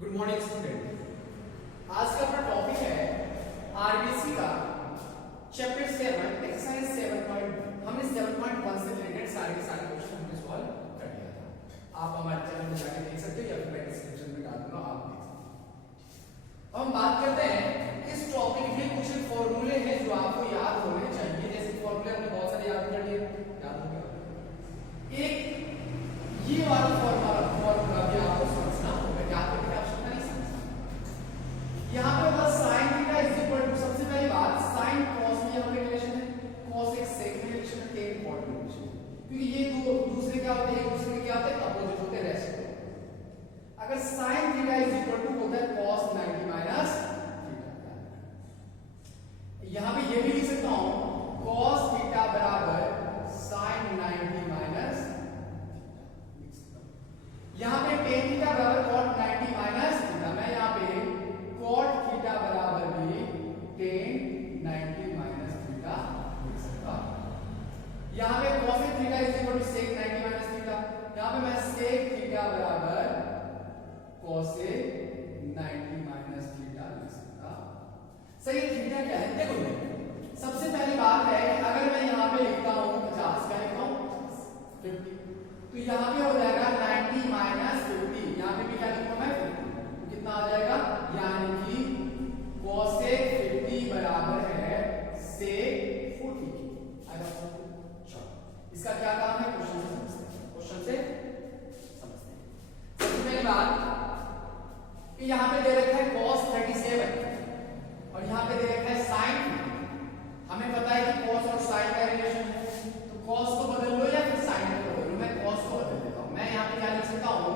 Good morning student. आज का अपना टॉपिक है आरबीसी का चैप्टर 7 एक्सरसाइज 7.1। हमने 7.1 से रिलेटेड सारे के सारे क्वेश्चन हमने सॉल्व कर लिया था। आप हमारे चैनल में जाके देख सकते हो या फिर मैं डिस्क्रिप्शन में डाल दूंगा, आप देख सकते हो। अब हम बात करते हैं इस टॉपिक में कुछ फॉर्मूले हैं जो आपको याद होने चाहिए। जैसे फॉर्मूले हमने बहुत सारे याद कर लिए, याद हो गया। एक ये वाला फॉर्मूला भी आपको समझना होगा, याद करने की आवश्यकता नहीं समझना। यहाँ पे होगा sin theta is equal to, सबसे पहली बात sin cos में यहाँ पे रिलेशन है, cos एक सेकंड रिलेशन है, tan इम्पोर्टेंट रिलेशन है, क्योंकि ये दो दूसरे क्या होते हैं, एक दूसरे के क्या होते हैं, अपोजिट होते हैं, रेस्ट। अगर sin theta is equal to होता है cos 90 माइनस थीटा, यहाँ पे ये भी लिख सकता हूँ cos थीटा बराबर sin 90 माइनस, यहाँ पे tan थीटा बराबर cot 90 माइनस थीटा, मैं यहाँ पे cot थीटा बराबर भी tan 90 माइनस थीटा लिख सकता हूं। यहाँ पे cosec theta is equal to sec 90 minus theta, यहाँ पे मैं sec थीटा बराबर cosec 90 माइनस थीटा लिख सकता हूं। सही है, थीटा क्या है देखो, सबसे पहली बात है कि अगर मैं यहाँ पे लिखता हूँ 50, क्या लिखता हूँ 50, तो यहाँ पे हो जाएगा 90 माइनस 50, यहाँ पे भी क्या लिखूंगा मैं 50, कितना आ जाएगा, यानी कि cosec 50 बराबर है sec 40। इसका क्या काम है, क्वेश्चन से समझते हैं, क्वेश्चन से समझते हैं। सबसे पहली बात कि यहाँ पे दे रखा है cos 37 और यहाँ पे दे रखा है sin। हमें पता है कि cos और sin का रिलेशन है, तो cos को बदल लो या फिर sin को बदल लो। मैं cos को बदल देता हूं, मैं यहाँ पे क्या लिख सकता हूँ,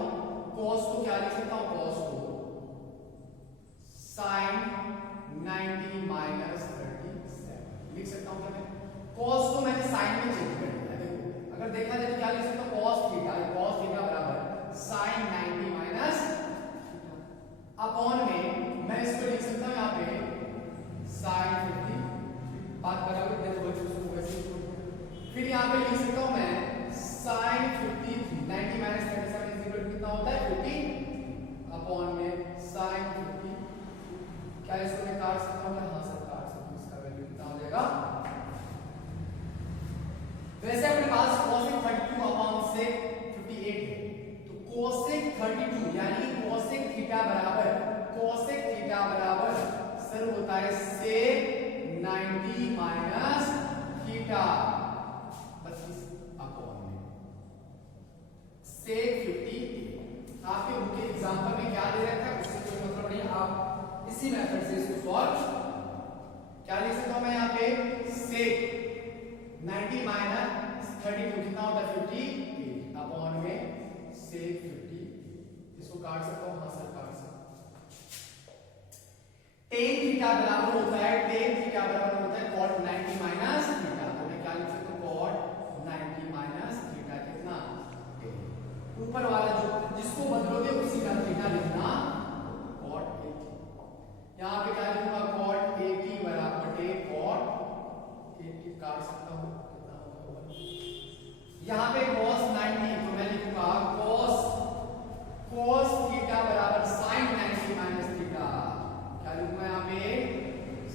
cos को क्या लिख सकता हूँ, cos को sin 90 माइनस 37 लिख सकता हूँ। क्या cos को मैंने sin में चेंज कर दिया, देखो अगर देखा जाए तो क्या लिख सकता हूँ, cos थीटा बराबर sin 90 माइनस अपॉन में मैं इसको लिख सकता हूँ यहाँ पे sin 50, बात बराबर देखो उसको वैसे। फिर यहाँ पे लिख सकता हूँ मैं sin 50 90 minus 37 is equal to कितना होता है 50 अपॉन में sin 50। क्या इसको मैं काट सकता हूँ, हाँ सर काट सकता हूँ, इसका वैल्यू कितना हो जाएगा। वैसे अपने पास cosec 32 अपॉन sec 58 है, तो cosec 32 यानी cosec थीटा बराबर सर होता है sec 90 माइनस थीटा 25 अपॉन में sec 50। आपके बुक के एग्जांपल में क्या दे रखा है उससे कोई मतलब नहीं, आप इसी मेथड से इसको सॉल्व क्या लिख सकता हूं मैं यहाँ पे sec 90 माइनस 32 कितना होता है 50 अपॉन में sec 50। इसको काट सकता हूं, हाँ सर काट सकता हूं। tan थीटा बराबर होता है cot 90 माइनस थीटा, तो मैं क्या लिख सकता हूं cot 90 माइनस थीटा कितना, ऊपर वाला जो जिसको बदलोगे उसी का थीटा लिखना cot 80। यहाँ पे क्या लिखूंगा cot 80 बराबर cot 80 काट सकता हूँ, कितना होगा। यहाँ पे cos 90 तो मैं लिखूंगा cos थीटा बराबर sin 90 माइनस थीटा, क्या लिखूंगा यहाँ पे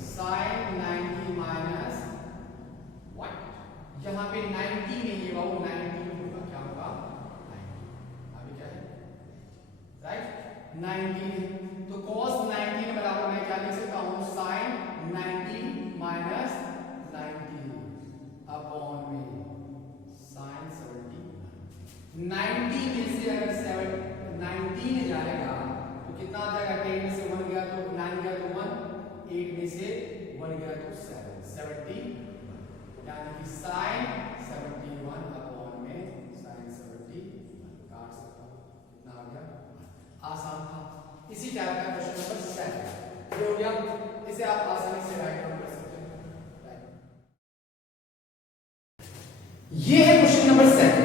sin 90 माइनस व्हाट, यहाँ पे 90 नहीं है वो 90 होगा, क्या होगा 90, अभी क्या है राइट 90, तो cos 90 बराबर मैं क्या लिख सकता हूँ sin 90 माइनस 90 अपॉन में sin 70। 90 में से अगर 19 जाएगा तो कितना आ जाएगा, 10 में से 1 गया तो 9 गया तो 1, 8 में से 1 गया तो 7, 70 यानी कि sin 71 अपॉन में sin 70 काट सकता हूं, कितना आ गया, आसान था। इसी टाइप का क्वेश्चन नंबर 7 हो गया, इसे आप आसानी से राइट डाउन कर सकते हैं। ये है क्वेश्चन नंबर 7।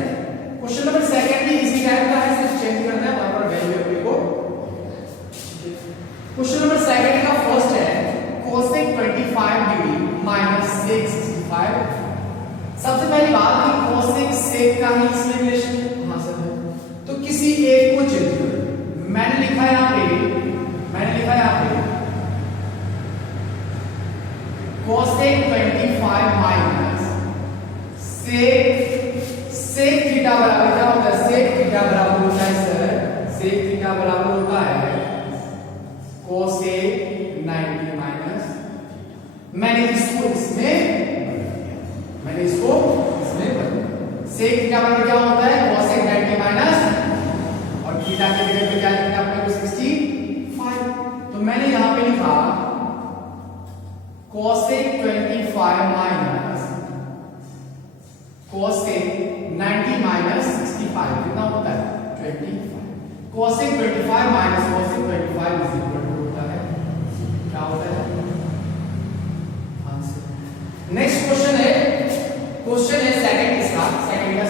क्वेश्चन नंबर 2 भी इसी टाइप का है, सिर्फ चेंज करना है वहां पर वैल्यू को। क्वेश्चन नंबर 2 का फर्स्ट है cosec 25 डिग्री माइनस sec 65। सबसे पहली बात है cosec sec का ही इसमें रिलेशन है, हाँ सर, तो किसी एक को चेंज करो। मैंने मैंने लिखा है यहाँ पे cosec 25 माइनस sec थीटा बराबर क्या होता है? sec थीटा बराबर होता है सर, sec थीटा बराबर होता है cosec 90 माइनस, मैंने इसको इसमें sec थीटा बराबर क्या होता है? cosec 90 माइनस और थीटा के जगह पे क्या लिखा अपने को 65, तो मैंने यहां पे लिखा cosec 25 माइनस cosec 90 माइनस 65 कितना होता है? 25। cosec 25 minus cosec 25 is equal to होता है क्या होता है? आंसर। नेक्स्ट क्वेश्चन है सेकंड, इसका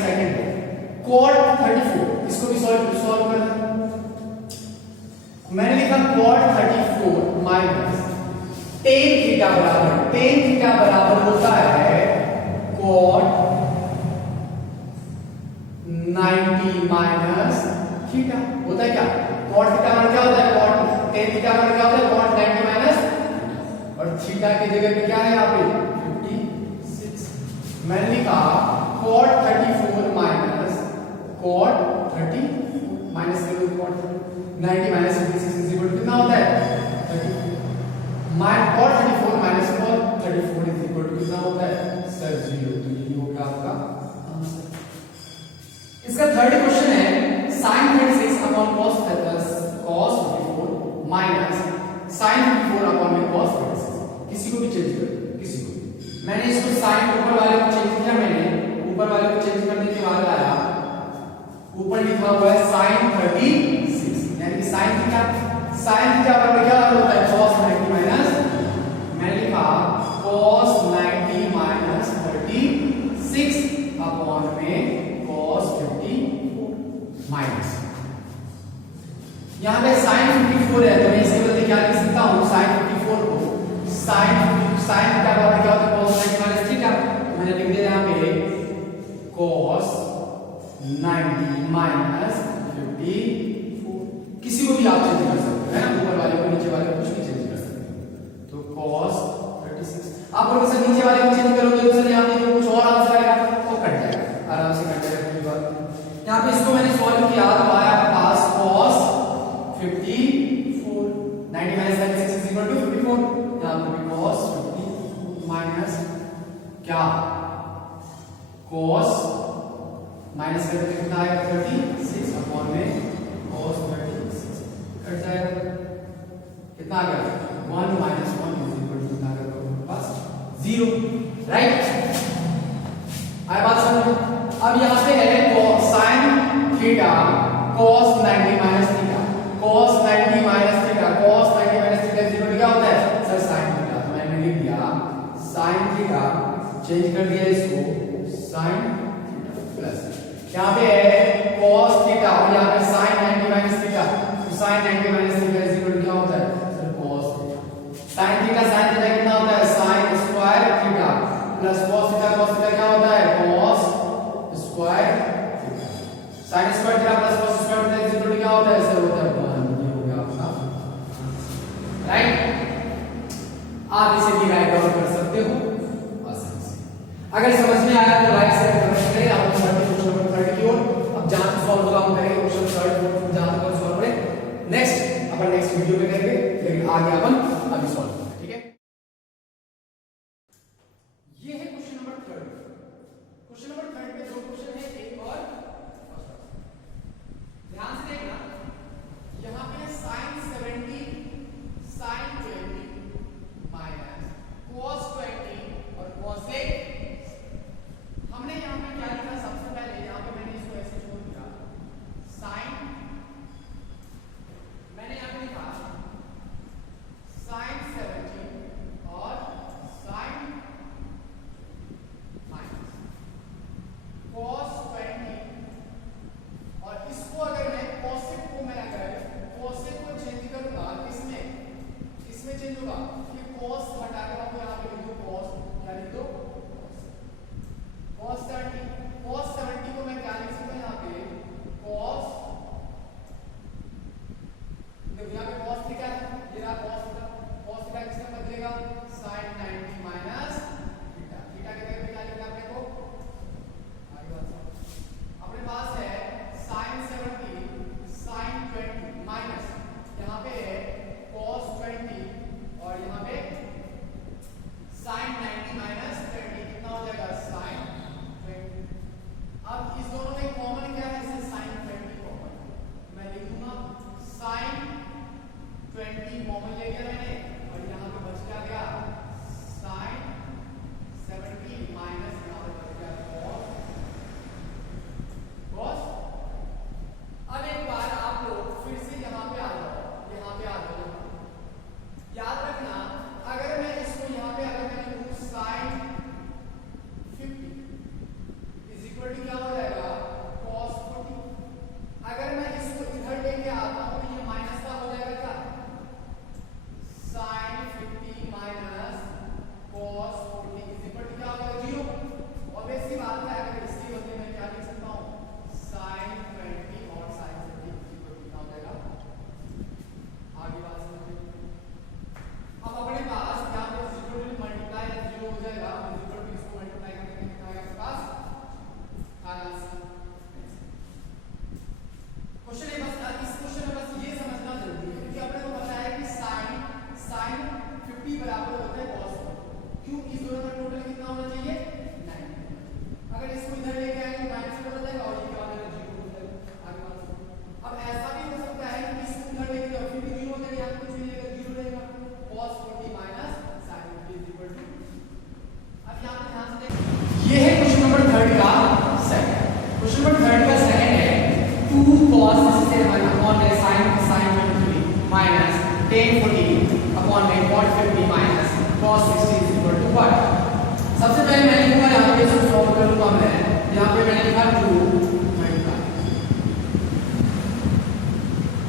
सेकंड cot 34, इसको भी सॉल्व करना। मैंने लिखा cot 34 माइनस tan थीटा बराबर होता है cot 90 माइनस थीटा, होता है क्या? cot थीटा बराबर क्या होता है? cot tan थीटा बराबर क्या होता है? cot 90 माइनस और थीटा की जगह पे क्या है यहाँ पे? 56। मैंने लिखा cot 34 minus cot 30 minus cot 90 minus 56 is equal to कितना होता है? 34। cot 34 minus cot 34 is equal to कितना होता है? सर 0। तो ये होगा आपका आंसर। इसका थर्ड क्वेश्चन है sin 36 upon cos 54 minus sin 54 upon में cos 36, किसी को भी चेंज कर, किसी को भी। मैंने इसको sin ऊपर वाले को चेंज किया, मैंने ऊपर वाले को चेंज करने के बाद आया ऊपर लिखा हुआ है sin 36, यानी कि sin थीटा बराबर क्या होता है? cos 90 माइनस, मैंने लिखा cos 90 माइनस 36 अपॉन में cos 54 माइनस, यहाँ पे sin 54 है तो मैं इसके बदले क्या लिख सकता हूँ? sin 54 को sin थीटा बराबर क्या होता है? cos 90 माइनस थीटा, मैंने लिख दिया यहाँ पे cos 90 माइनस 54, किसी को भी आप चेंज कर सकते हैं ना, ऊपर वाले को नीचे वाले को कुछ भी चेंज कर सकते हैं। तो cos 36 आप लोग सर नीचे वाले को चेंज करोगे तो सर यहाँ पे जो कुछ और आंसर आएगा वो कट जाएगा, आराम से कट जाएगा कोई बात नहीं। यहाँ पे इसको मैंने सॉल्व किया तो आया आपके पास cos 54 90 minus 36 is equal to 54, यहाँ पे भी cos 54 माइनस क्या cos माइनस करके कितना आएगा? 36 अपॉन में cos 36 कट जाएगा, कितना आ गया? 1 माइनस 1 इज इक्वल टू कितना आ गया आपके पास? 0, राइट? आया बात समझ? अब यहाँ पे है sin theta cos 90 minus theta, cos 90 minus theta, cos 90 minus theta is equal to क्या होता है? सर sin थीटा, तो मैंने लिख दिया sin थीटा, चेंज कर दिया इसको sin थीटा प्लस यहाँ पे है cos थीटा और यहाँ पे sin 90 माइनस थीटा, तो sin 90 minus theta is equal to क्या होता है? Sir cos theta. sin theta कितना होता है? sin square theta plus cos theta क्या होता है? cos square theta. sin square theta plus cos square theta is equal to क्या होता है? सर होता है 1। ये हो गया आपका, राइट? आप इसे भी राइट डाउन कर सकते हो आसानी से। अगर समझ में आया तो लाइक शेयर कमेंट करें। आप क्वेश्चन नंबर 3 की ओर अब जहां सॉल्व होगा हम करेंगे क्वेश्चन 3 जहां तक सॉल्व करें नेक्स्ट अपन नेक्स्ट वीडियो में करेंगे, लेकिन आगे अपन अभी सॉल्व करेंगे, ठीक है? ये है क्वेश्चन नंबर 3। क्वेश्चन नंबर 3 में दो क्वेश्चन है, एक और ध्यान से देखना, यहां पे sin 70 sin 20 माइनस cos 20 और cosec, हमने यहां पे क्या लिखा? सबसे पहले यहां पे मैंने इसको ऐसे छोड़ दिया sin, मैंने यहां पे लिखा sin 70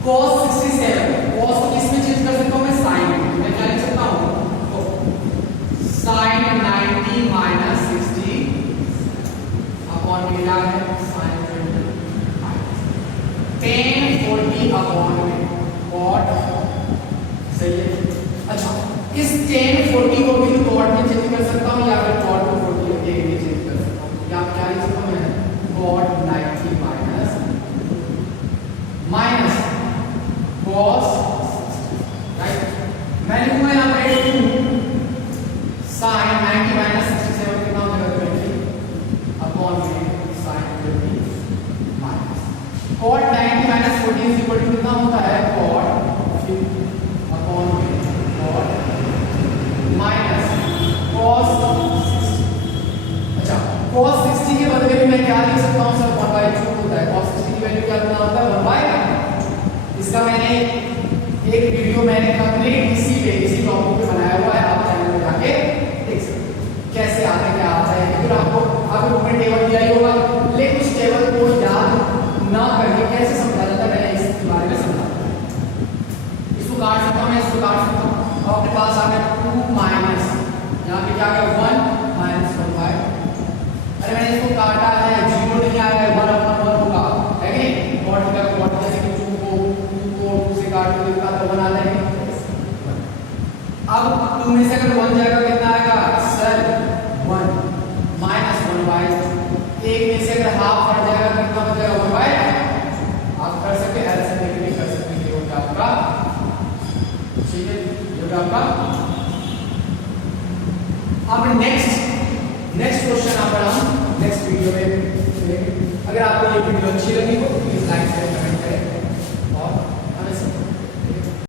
cos 67 cos को किस में चेंज कर सकता हूं मैं sin में। मैं क्या लिख सकता हूं तो sin 90 माइनस 60 अपॉन मिला है sin 20 tan 40 अपॉन में cot। सही है। अच्छा इस tan 40 को भी cot में चेंज कर सकता हूं या फिर cot को 40 के में चेंज कर सकता हूं। या क्या लिख सकता हूं मैं cot 90 माइनस cos राइट। मैं लिखूंगा यहां पे sin 90 माइनस 67 कितना हो जाएगा 20 अपॉन में sin 20 minus cot 90 minus 40 is equal to कितना होता है cot 50 अपॉन में cot माइनस cos 60। अच्छा cos 60 के बदले में मैं क्या लिख सकता हूं सर 1/2 होता है। cos 60 की वैल्यू क्या कितना होता है 1/2। इसका मैंने एक वीडियो मैंने कंप्लीट इसी टॉपिक पे बनाया हुआ है, आप चैनल में जाके देख सकते हैं कैसे आता है क्या आता है। फिर आपको ऊपर टेबल दिया ही होगा, लेकिन उस टेबल को याद ना करके कैसे समझा जाता है मैंने इस बारे में समझा। इसको काट सकता हूं मैं, इसको काट सकता हूं और अपने पास आ गया 2 माइनस यहां पे क्या आ गया 1 माइनस 1/2। अरे मैंने इसको काटा है 0 नहीं आया है 1 अपॉन 1 होगा है कि नहीं। cot का cot जैसे कि 2 को 2 से काट के लिखा तो 1 आता है। अब 2 में से अगर 1 जाएगा कितना आएगा सर 1 माइनस 1/2। 1 में से अगर हाफ हट जाएगा कितना बचेगा 1/2। आप कर सकते हैं ऐसे नहीं कर सकते ये होगा आपका ठीक है ये होगा आपका। अब नेक्स्ट क्वेश्चन आप हम नेक्स्ट वीडियो में। अगर आपको ये वीडियो अच्छी लगी हो प्लीज लाइक शेयर